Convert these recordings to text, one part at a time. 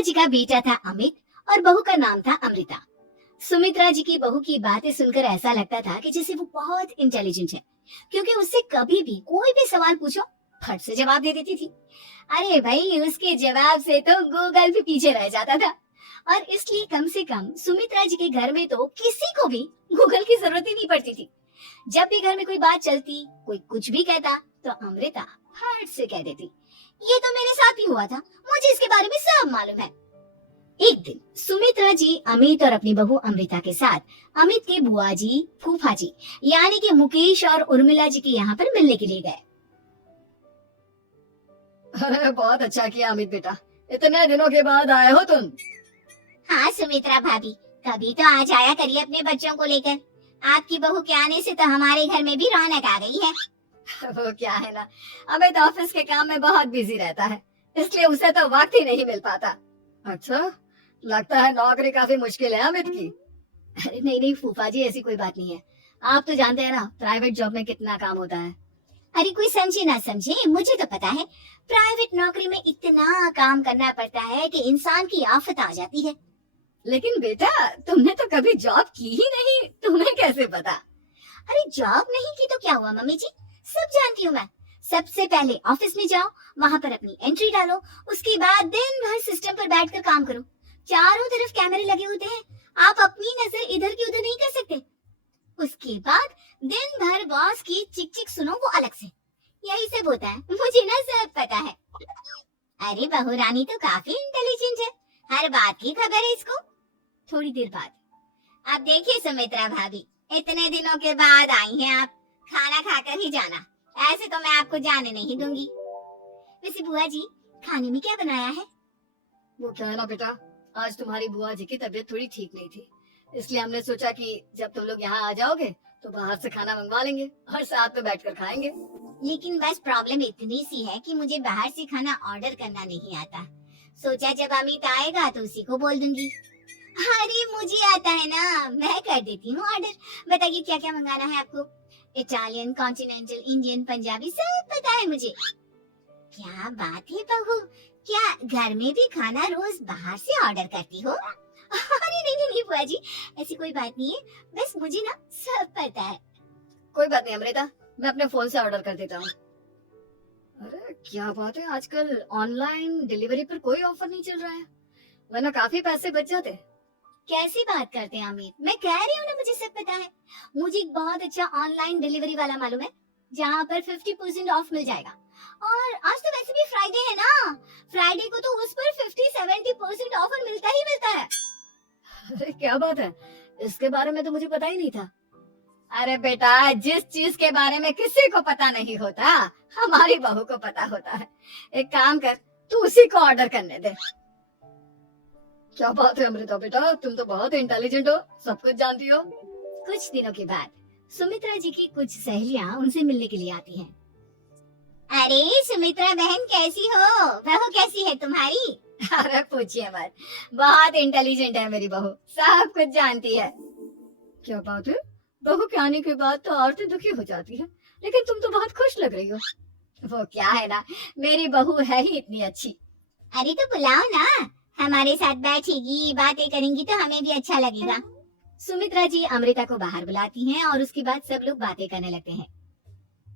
सुमित्रा जी का बेटा था अमित और बहू का नाम था अमृता। सुमित्रा जी की बहू की बातें सुनकर ऐसा लगता था कि जैसे वो बहुत इंटेलिजेंट है, क्योंकि उससे कभी भी कोई भी सवाल पूछो फट से जवाब दे देती थी। अरे भाई, उसके जवाब से तो गूगल भी पीछे रह जाता था। और इसलिए कम से कम सुमित्रा जी के घर में तो किसी को भी गूगल की जरूरत ही नहीं पड़ती थी। जब भी घर में कोई बात चलती, कोई कुछ भी कहता, तो अमृता फट से कह देती, ये तो मेरे साथ भी हुआ था, मुझे इसके बारे में सब मालूम है। एक दिन सुमित्रा जी अमित और अपनी बहू अमृता के साथ अमित के बुआ जी, फूफा जी यानी कि मुकेश और उर्मिला जी के यहाँ पर मिलने के लिए गए। अरे बहुत अच्छा किया अमित बेटा, इतने दिनों के बाद आए हो तुम। हाँ सुमित्रा भाभी, कभी तो आ जाया करिए अपने बच्चों को लेकर। आपकी बहू के आने से तो हमारे घर में भी रौनक आ गई है। वो क्या है ना, अमित ऑफिस के काम में बहुत बिजी रहता है, इसलिए उसे तो वक्त ही नहीं मिल पाता। अच्छा, लगता है नौकरी काफी मुश्किल है अमित की। अरे नहीं नहीं फूफा जी, ऐसी कोई बात नहीं है। आप तो जानते हैं ना प्राइवेट जॉब में कितना काम होता है। अरे कोई समझे ना समझे, मुझे तो पता है प्राइवेट नौकरी में इतना काम करना पड़ता है कि इंसान की आफत आ जाती है। लेकिन बेटा, तुमने तो कभी जॉब की ही नहीं, तुम्हें कैसे पता? अरे जॉब नहीं की तो क्या हुआ मम्मी जी, सब जानती हूँ मैं। सबसे पहले ऑफिस में जाओ, वहाँ पर अपनी एंट्री डालो, उसके बाद दिन भर सिस्टम पर बैठकर काम करो। चारों तरफ कैमरे लगे होते हैं, आप अपनी नजर इधर की उधर नहीं कर सकते। उसके बाद दिन भर बॉस की चिक चिक सुनो, वो अलग से। यही सब होता है, मुझे ना सब पता है। अरे बहू रानी तो काफी इंटेलिजेंट है, हर बात की खबर है इसको। थोड़ी देर बाद, अब देखिए सुमित्रा भाभी, इतने दिनों के बाद आई हैं आप, खाना खाकर ही जाना, ऐसे तो मैं आपको जाने नहीं दूंगी। वैसे बुआ जी, खाने में क्या बनाया है? वो क्या है ना बेटा, आज तुम्हारी बुआ जी की तबीयत थोड़ी ठीक नहीं थी, इसलिए हमने सोचा कि जब तुम लोग यहाँ आ जाओगे तो बाहर से खाना मंगवा लेंगे और साथ में बैठकर खाएंगे। लेकिन बस प्रॉब्लम इतनी सी है कि मुझे बाहर से खाना ऑर्डर करना नहीं आता। सोचा जब अमित आएगा तो उसी को बोल दूंगी। अरे मुझे आता है ना, मैं कर देती हूँ ऑर्डर। बताइए क्या क्या मंगाना है आपको? इटालियन, कॉन्टिनेंटल, इंडियन, पंजाबी, सब पता है मुझे। क्या बात है बहू, क्या घर में भी खाना रोज बाहर से ऑर्डर करती हो? अरे नहीं नहीं नहीं बुआ जी, ऐसी कोई बात नहीं है, बस मुझे ना सब पता है। कोई बात नहीं अमृता, मैं अपने फोन से ऑर्डर कर देता हूँ। अरे क्या बात है, आजकल ऑनलाइन डिलीवरी पर कोई ऑफर नहीं चल रहा है, वरना काफी पैसे बच जाते। कैसी बात करते हैं अमित, मैं कह रही हूँ ना मुझे सब पता है। मुझे एक बहुत अच्छा ऑनलाइन डिलीवरी वाला मालूम है, जहाँ पर 50% ऑफ मिल जाएगा। और आज तो वैसे भी फ्राइडे है ना, फ्राइडे को तो उस पर 50-70% ऑफर मिलता ही मिलता है। अरे क्या बात है, इसके बारे में तो मुझे पता ही नहीं था। अरे बेटा, जिस चीज के बारे में किसी को पता नहीं होता, हमारी बहू को पता होता है। एक काम कर, तू उसी को ऑर्डर करने दे। क्या बात है अमृता बेटा, तुम तो बहुत इंटेलिजेंट हो, सब कुछ जानती हो। कुछ दिनों के बाद सुमित्रा जी की कुछ सहेलियां उनसे मिलने के लिए आती हैं। अरे सुमित्रा बहन कैसी हो, बहू कैसी है तुम्हारी? अरे पूछिए मत, बहुत इंटेलिजेंट है मेरी बहू, सब कुछ जानती है। क्या बात है, बहू के आने के बाद तो औरतें दुखी हो जाती है, लेकिन तुम तो बहुत खुश लग रही हो। वो क्या है ना, मेरी बहू है ही इतनी अच्छी। अरे तो बुलाओ ना, हमारे साथ बैठेगी, बातें करेंगी तो हमें भी अच्छा लगेगा। सुमित्रा जी अमृता को बाहर बुलाती हैं और उसके बाद सब लोग बातें करने लगते हैं।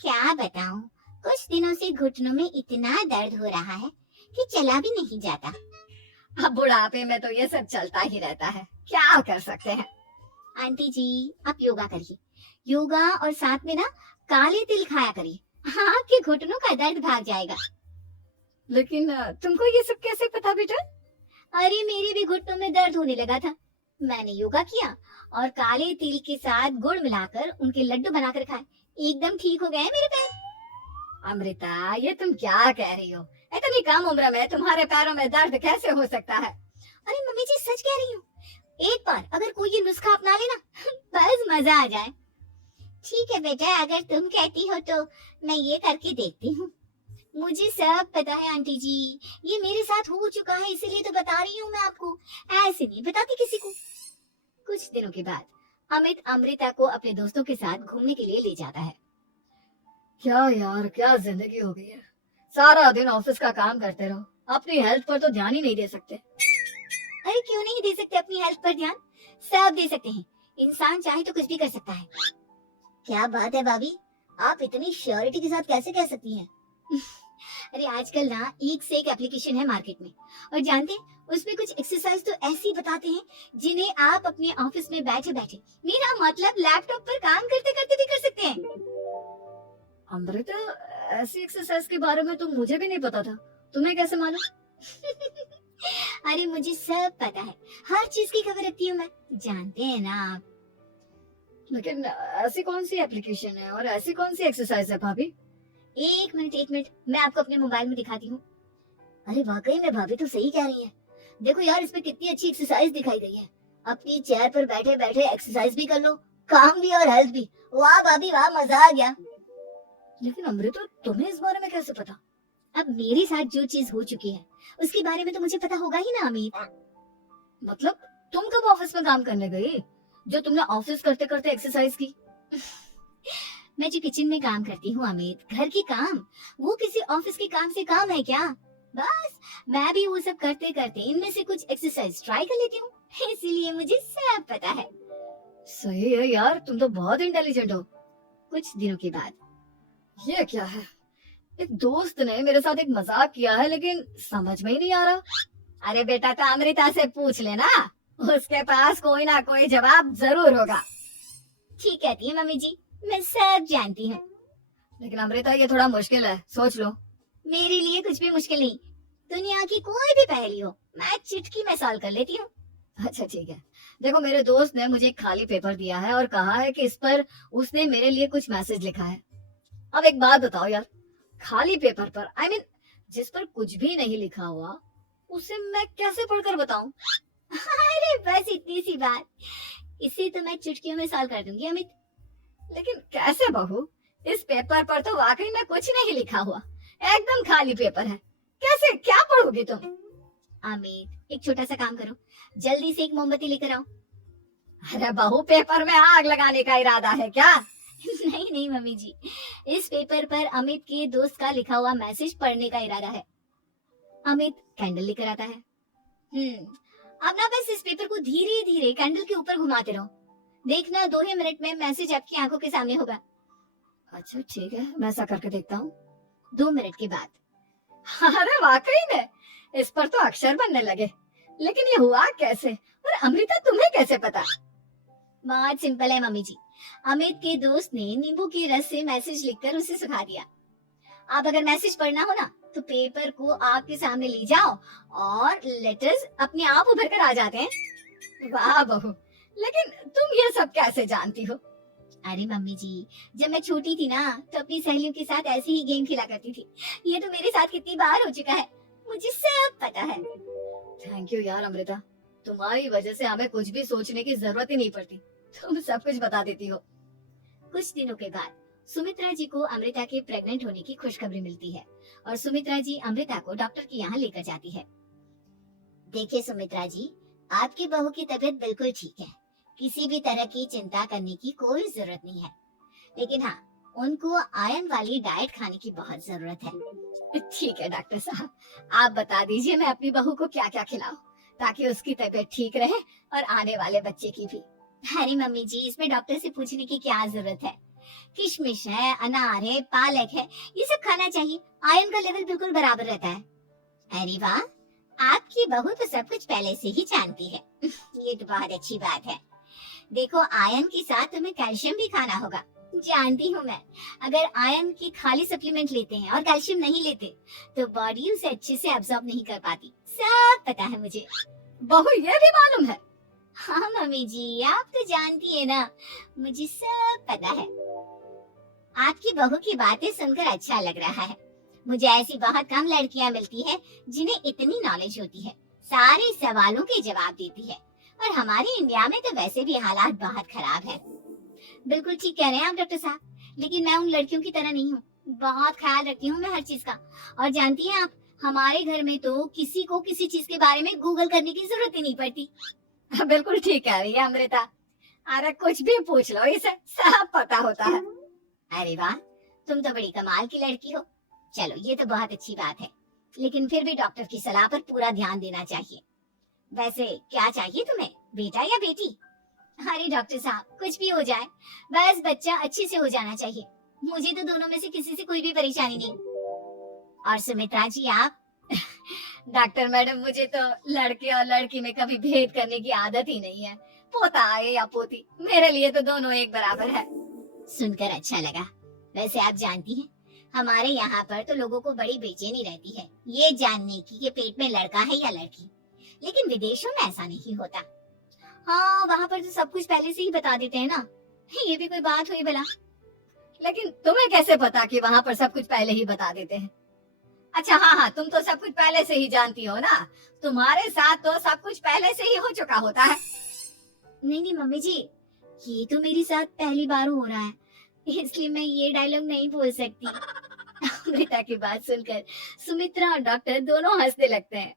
क्या बताऊं, कुछ दिनों से घुटनों में इतना दर्द हो रहा है कि चला भी नहीं जाता। अब बुढ़ापे में तो ये सब चलता ही रहता है, क्या कर सकते हैं। आंटी जी आप योगा करिए, योगा और साथ में ना काले तिल खाया करिए, आपके घुटनों का दर्द भाग जाएगा। लेकिन तुमको ये सब कैसे पता बेटा? अरे मेरे भी घुटनों में दर्द होने लगा था, मैंने योगा किया और काले तिल के साथ गुड़ मिलाकर उनके लड्डू बनाकर खाए, एकदम ठीक हो गए मेरे पैर। अमृता, ये तुम क्या कह रही हो, इतनी कम उम्र में तुम्हारे पैरों में दर्द कैसे हो सकता है? अरे मम्मी जी सच कह रही हूँ, एक बार अगर कोई ये नुस्खा अपना लेना बस मजा आ जाए। ठीक है बेटा, अगर तुम कहती हो तो मैं ये करके देखती हूँ। मुझे सब पता है आंटी जी, ये मेरे साथ हो चुका है, इसीलिए तो बता रही हूँ मैं आपको, ऐसे नहीं बताती किसी को। कुछ दिनों के बाद अमित अमृता को अपने दोस्तों के साथ घूमने के लिए ले जाता है। क्या यार, क्या जिंदगी हो गई है, सारा दिन ऑफिस का काम करते रहो, अपनी हेल्थ पर तो ध्यान ही नहीं दे सकते। अरे क्यों नहीं दे सकते अपनी हेल्थ पर ध्यान? सब दे सकते हैं। इंसान चाहे तो कुछ भी कर सकता है। क्या बात है भाभी, आप इतनी श्योरिटी के साथ कैसे कह सकती हैं? अरे आजकल ना एक से एक एप्लीकेशन है मार्केट में, और जानते हैं उसमें कुछ एक्सरसाइज तो ऐसी बताते हैं जिन्हें आप अपने ऑफिस में बैठे बैठे, मेरा मतलब लैपटॉप पर काम करते करते भी कर सकते हैं। अमृता, ऐसी एक्सरसाइज के बारे में तो मुझे भी नहीं पता था, तुम्हें कैसे मालूम? अरे मुझे सब पता है, हर चीज की खबर रखती हूँ मैं, जानते हैं ना आप। लेकिन ऐसी कौन सी एप्लीकेशन है और ऐसी कौन सी एक्सरसाइज है भाभी? एक मिनट, मैं आपको अपने मोबाइल में दिखाती हूँ। अरे वाकई में भाभी तो सही कह रही है। देखो यार, इस पे कितनी अच्छी एक्सरसाइज दिखाई गई है। अपनी चेयर पर बैठे बैठे एक्सरसाइज भी कर लो, काम भी और हेल्थ भी। वाह भाभी वाह, मजा आ गया। लेकिन अमृता, तुम्हें इस बारे में कैसे पता? अब मेरे साथ जो चीज हो चुकी है उसके बारे में तो मुझे पता होगा ही ना अमित। मतलब तुम कब ऑफिस में काम करने गई जो तुमने ऑफिस करते करते एक्सरसाइज की? मैं जो किचन में काम करती हूँ अमित, घर की काम, वो किसी ऑफिस के काम से काम है क्या? बस मैं भी वो सब करते करते इनमें से कुछ एक्सरसाइज ट्राई कर लेती हूँ, इसीलिए मुझे सब पता है। सही है यार, तुम तो बहुत इंटेलिजेंट हो। कुछ दिनों के बाद, ये क्या है? एक दोस्त ने मेरे साथ एक मजाक किया है, लेकिन समझ में ही नहीं आ रहा। अरे बेटा, तो अमृता से पूछ लेना, उसके पास कोई ना कोई जवाब जरूर होगा। ठीक कहती है मम्मी जी, मैं सब जानती हूँ। लेकिन अमृता, ये थोड़ा मुश्किल है, सोच लो। मेरे लिए कुछ भी मुश्किल नहीं, दुनिया की कोई भी पहेली हो मैं चुटकी में सॉल्व कर लेती हूँ। अच्छा ठीक है, देखो मेरे दोस्त ने मुझे एक खाली पेपर दिया है और कहा है कि इस पर उसने मेरे लिए कुछ मैसेज लिखा है। अब एक बात बताओ यार, खाली पेपर पर, I mean, जिस पर कुछ भी नहीं लिखा हुआ, उसे मैं कैसे पढ़कर बताऊं? अरे बस इतनी सी बात, इसे तो मैं चुटकियों में सॉल्व कर दूंगी अमित। लेकिन कैसे बहू? इस पेपर पर तो वाकई में कुछ नहीं लिखा हुआ, एकदम खाली पेपर है, कैसे क्या पढ़ोगी तुम? अमित, एक छोटा सा काम करो, जल्दी से एक मोमबत्ती लेकर आओ। अरे बहू, पेपर में आग लगाने का इरादा है क्या? नहीं नहीं मम्मी जी, इस पेपर पर अमित के दोस्त का लिखा हुआ मैसेज पढ़ने का इरादा है। अमित कैंडल लेकर आता है। अब ना बस इस पेपर को धीरे धीरे कैंडल के ऊपर घुमाते रहो, देखना 2 ही मिनट में मैसेज आपकी आंखों के सामने होगा। अच्छा ठीक है, मैं ऐसा करके देखता हूँ। 2 मिनट के बाद, अरे वाकई में इस पर तो अक्षर बनने लगे, लेकिन ये हुआ कैसे? और अमृता, तुम्हें कैसे पता? बहुत सिंपल है मम्मी जी, अमित के दोस्त ने नींबू के रस से मैसेज लिखकर उसे सुखा दिया। आप अगर मैसेज पढ़ना हो ना, तो पेपर को आपके सामने ले जाओ और लेटर्स अपने आप उभर कर आ जाते हैं। वाह बहू, लेकिन तुम ये सब कैसे जानती हो? अरे मम्मी जी, जब मैं छोटी थी ना, तो अपनी सहेलियों के साथ ऐसे ही गेम खेला करती थी। ये तो मेरे साथ कितनी बार हो चुका है, मुझे सब पता है। थैंक यू यार अमृता, तुम्हारी वजह से हमें कुछ भी सोचने की जरूरत ही नहीं पड़ती, तुम सब कुछ बता देती हो। कुछ दिनों के बाद सुमित्रा जी को अमृता के प्रेग्नेंट होने की खुशखबरी मिलती है, और सुमित्रा जी अमृता को डॉक्टर के यहाँ लेकर जाती है। देखिए सुमित्रा जी, आपकी बहू की तबीयत बिल्कुल ठीक है, किसी भी तरह की चिंता करने की कोई जरूरत नहीं है, लेकिन हाँ, उनको आयरन वाली डाइट खाने की बहुत जरूरत है। ठीक है डॉक्टर साहब, आप बता दीजिए मैं अपनी बहू को क्या क्या खिलाऊं ताकि उसकी तबीयत ठीक रहे और आने वाले बच्चे की भी। अरे मम्मी जी, इसमें डॉक्टर से पूछने की क्या जरूरत है, किशमिश है, अनार है, पालक है, ये सब खाना चाहिए, आयरन का लेवल बिल्कुल बराबर रहता है। अरे वाह, आपकी बहू तो सब कुछ पहले से ही जानती है। ये तो बहुत अच्छी बात है। देखो, आयरन के साथ तुम्हें कैल्शियम भी खाना होगा, जानती हूँ मैं। अगर आयरन की खाली सप्लीमेंट लेते हैं और कैल्शियम नहीं लेते, तो बॉडी उसे अच्छे से एब्जॉर्ब नहीं कर पाती, सब पता है मुझे। बहू, ये भी मालूम है? हाँ मम्मी जी, आप तो जानती है ना, मुझे सब पता है। आपकी बहू की बातें सुनकर अच्छा लग रहा है। मुझे ऐसी बहुत कम लड़कियां मिलती है जिन्हें इतनी नॉलेज होती है, सारे सवालों के जवाब देती है, और हमारे इंडिया में तो वैसे भी हालात बहुत खराब है। बिल्कुल ठीक कह रहे हैं आप डॉक्टर साहब, लेकिन मैं उन लड़कियों की तरह नहीं हूँ, बहुत ख्याल रखती हूँ मैं हर चीज का। और जानती हैं आप, हमारे घर में तो किसी को किसी चीज के बारे में गूगल करने की जरूरत ही नहीं पड़ती। बिल्कुल ठीक कह रही है अमृता, अरे कुछ भी पूछ लो, इसे सब पता होता है। अरे वाह, तुम तो बड़ी कमाल की लड़की हो। चलो, ये तो बहुत अच्छी बात है, लेकिन फिर भी डॉक्टर की सलाह पर पूरा ध्यान देना चाहिए। वैसे क्या चाहिए तुम्हें, बेटा या बेटी? अरे डॉक्टर साहब, कुछ भी हो जाए, बस बच्चा अच्छे से हो जाना चाहिए। मुझे तो दोनों में से किसी से कोई भी परेशानी नहीं। और सुमित्रा जी आप? डॉक्टर मैडम, मुझे तो लड़के और लड़की में कभी भेद करने की आदत ही नहीं है। पोता आए या पोती, मेरे लिए तो दोनों एक बराबर है। सुनकर अच्छा लगा। वैसे आप जानती हैं, हमारे यहाँ पर तो लोगों को बड़ी बेचैनी रहती है ये जानने की कि पेट में लड़का है या लड़की, लेकिन विदेशों में ऐसा नहीं होता। हाँ, वहाँ पर तो सब कुछ पहले से ही बता देते हैं ना। ये भी कोई बात हुई भला? लेकिन तुम्हें कैसे पता कि वहाँ पर सब कुछ पहले ही बता देते हैं? अच्छा हाँ हाँ, तुम तो सब कुछ पहले से ही जानती हो ना, तुम्हारे साथ तो सब कुछ पहले से ही हो चुका होता है। नहीं नहीं मम्मी जी, ये तो मेरे साथ पहली बार हो रहा है, इसलिए मैं ये डायलॉग नहीं बोल सकती। अमृता की बात सुनकर सुमित्रा और डॉक्टर दोनों हंसने लगते हैं